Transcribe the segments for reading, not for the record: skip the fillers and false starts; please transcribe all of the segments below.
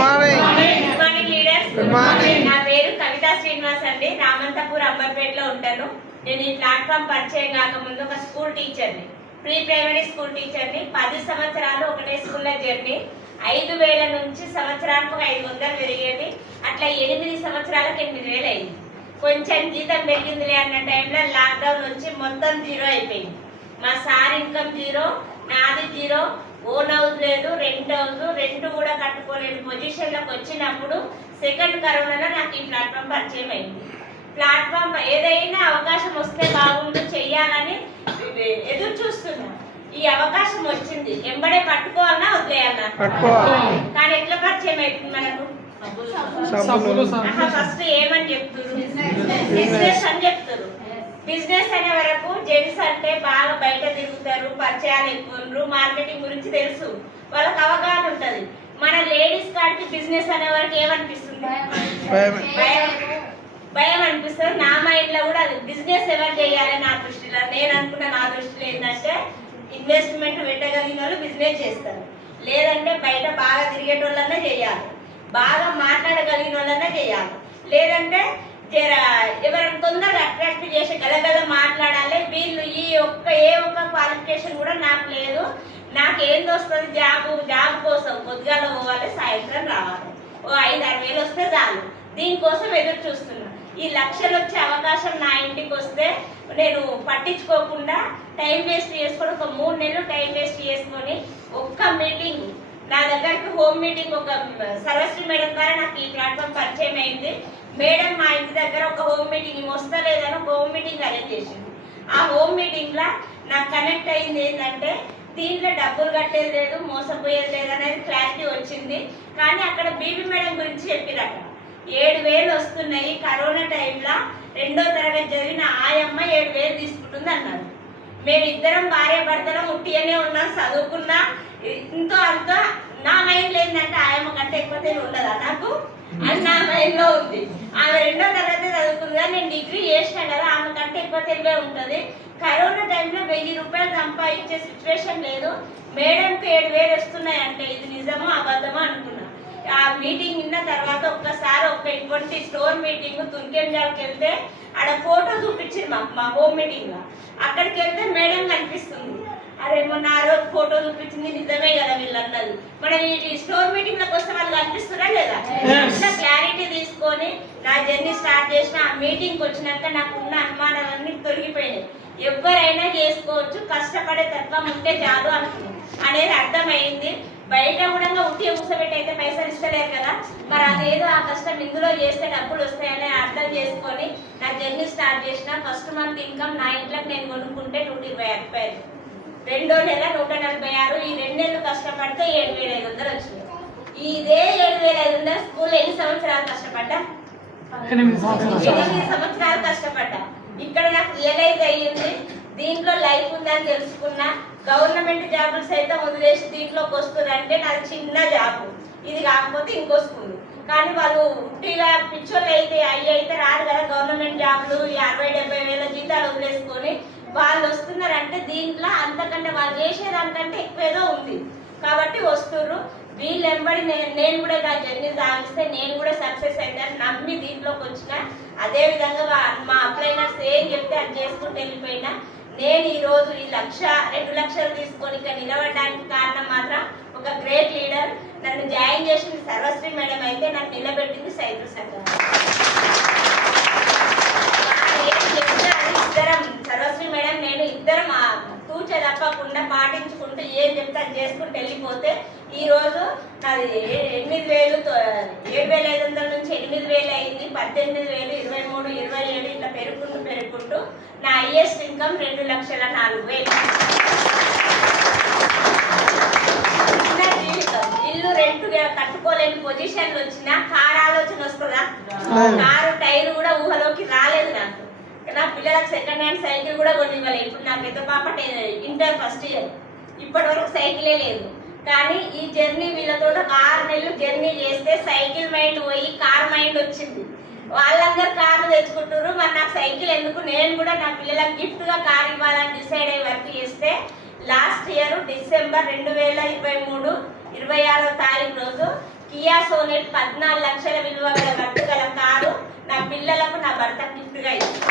Morning leaders. నా పేరు కవితా శ్రీనివాస్ అండి. రామంతపూర్ అంబర్పేటలో ఉంటాను. నేను ఈ ప్లాట్ఫామ్ పరిచయం కాకముందు ఒక స్కూల్ టీచర్ని, ప్రీ ప్రైమరీ స్కూల్ టీచర్ని. 10 సంవత్సరాలు ఒకటే స్కూల్లో జర్నీ. 5,000 నుంచి సంవత్సరానికి 500 పెరిగేది. అట్లా 8 సంవత్సరాలకు 8,000 అయింది. కొంచెం జీతం పెరిగిందిలే అన్న టైంలో లాక్డౌన్ వచ్చి మొత్తం జీరో అయిపోయింది. మా సార్ ఇన్కమ్ జీరో, నాది జీరో. ఓన్ హౌస్ లేదు, రెంట్ కూడా కట్టుకోలేని పొజిషన్లోకి వచ్చినప్పుడు సెకండ్ కరోనాలో నాకు ఈ ప్లాట్ఫామ్ పరిచయం అయింది. ప్లాట్ఫామ్ ఏదైనా అవకాశం వస్తే బాగుండు చెయ్యాలని ఎదురు చూస్తున్నా. ఈ అవకాశం వచ్చింది, ఎంబడే పట్టుకోవాలన్నా వదిలేయాలన్నా. కానీ ఎట్లా పరిచయం అవుతుంది మనకు? ఫస్ట్ ఏమని చెప్తారు? బిజినెస్ అని చెప్తారు. బిజినెస్ అనే వరకు జెంట్స్ అంటే బాగా బయట తిరుగుతారు, పరిచయాలు ఎక్కువ, మార్కెటింగ్ గురించి తెలుసు, వాళ్ళకి అవగాహన ఉంటది. మన లేడీస్ కాడికి బిజినెస్ అనే వరకు ఏమనిపిస్తుంది? భయం అనిపిస్తుంది. నా మైండ్ లో కూడా అది బిజినెస్ ఎవరు చేయాలి నా దృష్టిలో. నేను అనుకున్న నా దృష్టిలో ఏంటంటే ఇన్వెస్ట్మెంట్ పెట్టగలిగిన వాళ్ళు బిజినెస్ చేస్తారు, లేదంటే బయట బాగా తిరిగేటోళ్ళనే చేయాలి, బాగా మాట్లాడగలిగిన వాళ్ళనే చేయాలి, లేదంటే ఎవరైనా తొందరగా అట్రాక్ట్ చేసి గలగల మాట్లాడాలి. వీళ్ళు ఏ ఒక్క క్వాలిఫికేషన్ కూడా నాకు లేదు. నాకు ఏంది వస్తుంది? జాబ్ కోసం పొద్దుగాల పోవాలి, సాయంత్రం రావాలి, ఓ 5-6 వేలు వస్తే చాలు. దీనికోసం ఎదురు చూస్తున్నా. ఈ లక్షలు వచ్చే అవకాశం నా ఇంటికి వస్తే నేను పట్టించుకోకుండా టైం వేస్ట్ చేసుకొని ఒక 3 నెలలు టైం వేస్ట్ చేసుకొని ఒక్క మీటింగ్ నా దగ్గరికి హోమ్ మీటింగ్ ఒక సర్వశ్రీ మేడం ద్వారా నాకు ఈ ప్లాట్ఫామ్ పరిచయం అయింది. మేడం మా ఇంటి దగ్గర ఒక హోమ్ మీటింగ్ వస్తలేదని ఒక హోమ్ మీటింగ్ అరేంజ్ చేసింది. ఆ హోమ్ మీటింగ్ లా నాకు కనెక్ట్ అయింది ఏంటంటే దీంట్లో డబ్బులు కట్టేది లేదు, మోసపోయేది లేదు అనేది క్లారిటీ వచ్చింది. కానీ అక్కడ బీబీ మేడం గురించి చెప్పిరట. 7,000 వస్తున్నాయి. కరోనా టైంలో 2వ తరగతి చదివిన ఆయమ్మ 7,000 తీసుకుంటుంది అన్నారు. మేమిద్దరం భార్య భర్తలం ఉట్టిగానే ఉన్నాం, చదువుకున్నా. ఇంతో అంత నా మైండ్ ఏంటంటే ఆయమ్మ కంటే ఎక్కువ తెలివి ఉండదా నాకు అని నా మైండ్ లో ఉంది. ఆమె 2వ తరగతి చదువుకుందా, నేను డిగ్రీ చేసినా కదా, ఆమె కంటే ఎక్కువ తెలివే ఉంటది. కరోనా టైంలో 1000 రూపాయలు సంపాదించే సిచ్యువేషన్ లేదు. మేడంకి 7,000 వస్తున్నాయి అంటే ఇది నిజమో అబద్ధమో అనుకున్నా. ఆ మీటింగ్ విన్న తర్వాత ఒక్కసారి ఇటువంటి స్టోర్ మీటింగ్ తుర్కెంజాల్కి వెళ్తే ఆడ ఫోటో చూపించింది మా హోమ్ మీటింగ్ లో. అక్కడికి వెళ్తే మేడం కనిపిస్తుంది. అరే మొన్న ఆ రోజు ఫోటో చూపించింది నిజమే కదా వీళ్ళు అన్నది. మనం ఈ స్టోర్ మీటింగ్ లకు వస్తే వాళ్ళు కనిపిస్తున్నా లేదా? ఇట్లా క్లారిటీ తీసుకొని నా జర్నీ స్టార్ట్ చేసిన. ఆ మీటింగ్ వచ్చినాక నాకు ఉన్న అనుమానాలన్నీ తొలగిపోయినాయి. ఎవరైనా చేసుకోవచ్చు, కష్టపడే తత్వం ఉంటే చాలు అనేది అర్థమైంది. బయట కూడా ఉట్టి కూర్చోబెట్టి అయితే పైసలు ఇస్తలేరు కదా, మరి అదేదో ఆ కష్టం ఇందులో చేస్తే డబ్బులు వస్తాయని అర్థం చేసుకొని నా జర్నీ స్టార్ట్ చేసిన. ఫస్ట్ మంత్ ఇన్కమ్ నా ఇంట్లోకి నేను కొనుక్కుంటే 126 రూపాయలు, 2వ నెల 146. ఈ 2 నెలలు కష్టపడితే 7,500 వచ్చింది. ఇదే 7,500 స్కూల్ ఎన్ని సంవత్సరాలు కష్టపడ్డా? 8 సంవత్సరాలు కష్టపడ్డా. ఇక్కడ నాకు రియలైజ్ అయ్యింది దీంట్లో లైఫ్ ఉందని తెలుసుకున్నా. గవర్నమెంట్ జాబులు సైతం వదిలేసి దీంట్లోకి వస్తున్నారంటే నాది చిన్న జాబు, ఇది కాకపోతే ఇంకో స్కూల్. కానీ వాళ్ళు ఉట్టిగా పిచ్చోళ్ళు అయితే రాదు కదా గవర్నమెంట్ జాబులు. 60-70 వేల జీతాలు వదిలేసుకొని వాళ్ళు వస్తున్నారంటే దీంట్లో అంతకంటే వాళ్ళు చేసేదానికంటే ఎక్కువేదో ఉంది కాబట్టి వస్తుర్రు. వీళ్ళెంబడి నేను కూడా నా జర్నీ సాగిస్తే నేను కూడా సక్సెస్ అవుతాను నమ్మి దీంట్లోకి వచ్చిన. అదే విధంగా మా అప్లైనర్స్ ఏం చెప్తే అది చేసుకుంటూ వెళ్ళిపోయినా. నేను ఈ రోజు ఈ 1-2 లక్షలు తీసుకొని ఇక్కడ నిలబడడానికి కారణం మాత్రం ఒక గ్రేట్ లీడర్. నన్ను జాయిన్ చేసింది సర్వశ్రీ మేడం అయితే నన్ను నిలబెట్టింది సైకిల్ సంఘం. ఇద్దరం సర్వశ్రీ మేడం నేను ఇద్దరం తూచ తప్పకుండా పాటించుకుంటూ ఏం చెప్తే అది చేసుకుంటూ వెళ్ళిపోతే ఈ రోజు నాది 7,500 నుంచి 8,000 అయింది, 18,000, 23, 27 ఇట్లా పెరుగుకుంటూ నా హైయెస్ట్ ఇన్కమ్ 2,04,000. చిన్న జీవితం, ఇల్లు రెంట్ కట్టుకోలేని పొజిషన్లు వచ్చినా కారు ఆలోచన వస్తుందా? కారు టైర్ కూడా ఊహలోకి రాలేదు నాకు. నా పిల్లలకు సెకండ్ హ్యాండ్ సైకిల్ కూడా కొనివ్వలేదు. ఇప్పుడు నా పెద్ద పాప ఇంటర్ ఫస్ట్ ఇయర్, ఇప్పటి వరకు సైకిలే లేదు. కానీ ఈ జర్నీ వీళ్ళతో 6 నెలలు జర్నీ చేస్తే సైకిల్ మైండ్ పోయి కార్ మైండ్ వచ్చింది. వాళ్ళందరూ కార్లు తెచ్చుకుంటారు, మరి నాకు సైకిల్ ఎందుకు? నేను కూడా నా పిల్లలకు గిఫ్ట్ గా కార్ ఇవ్వాలని డిసైడ్ అయ్యి వర్క్ చేస్తే లాస్ట్ ఇయర్ డిసెంబర్ 2023 26వ తారీఖు రోజు కియా సోనెట్ 14 లక్షల విలువ గల వర్త్ గల కారు నా పిల్లలకు నా భర్త గిఫ్ట్ గా ఇచ్చింది.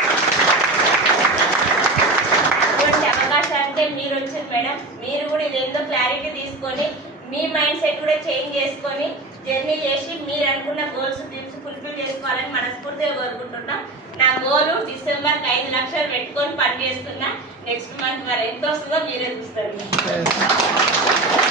అటువంటి అవకాశం అంటే మీరు వచ్చింది మేడం. మీరు కూడా ఇదేందో క్లారిటీ తీసుకొని మీ మైండ్ సెట్ కూడా చేంజ్ చేసుకొని జర్నీ చేసి మీరు అనుకున్న గోల్స్ డ్రీమ్స్ ఫుల్ఫిల్ చేసుకోవాలని మనస్ఫూర్తిగా కోరుకుంటున్నాం. నా గోలు డిసెంబర్ 5 లక్షలు పెట్టుకొని పని చేస్తున్నా. నెక్స్ట్ మంత్ మరి ఎంత వస్తుందో మీరే చూస్తారు.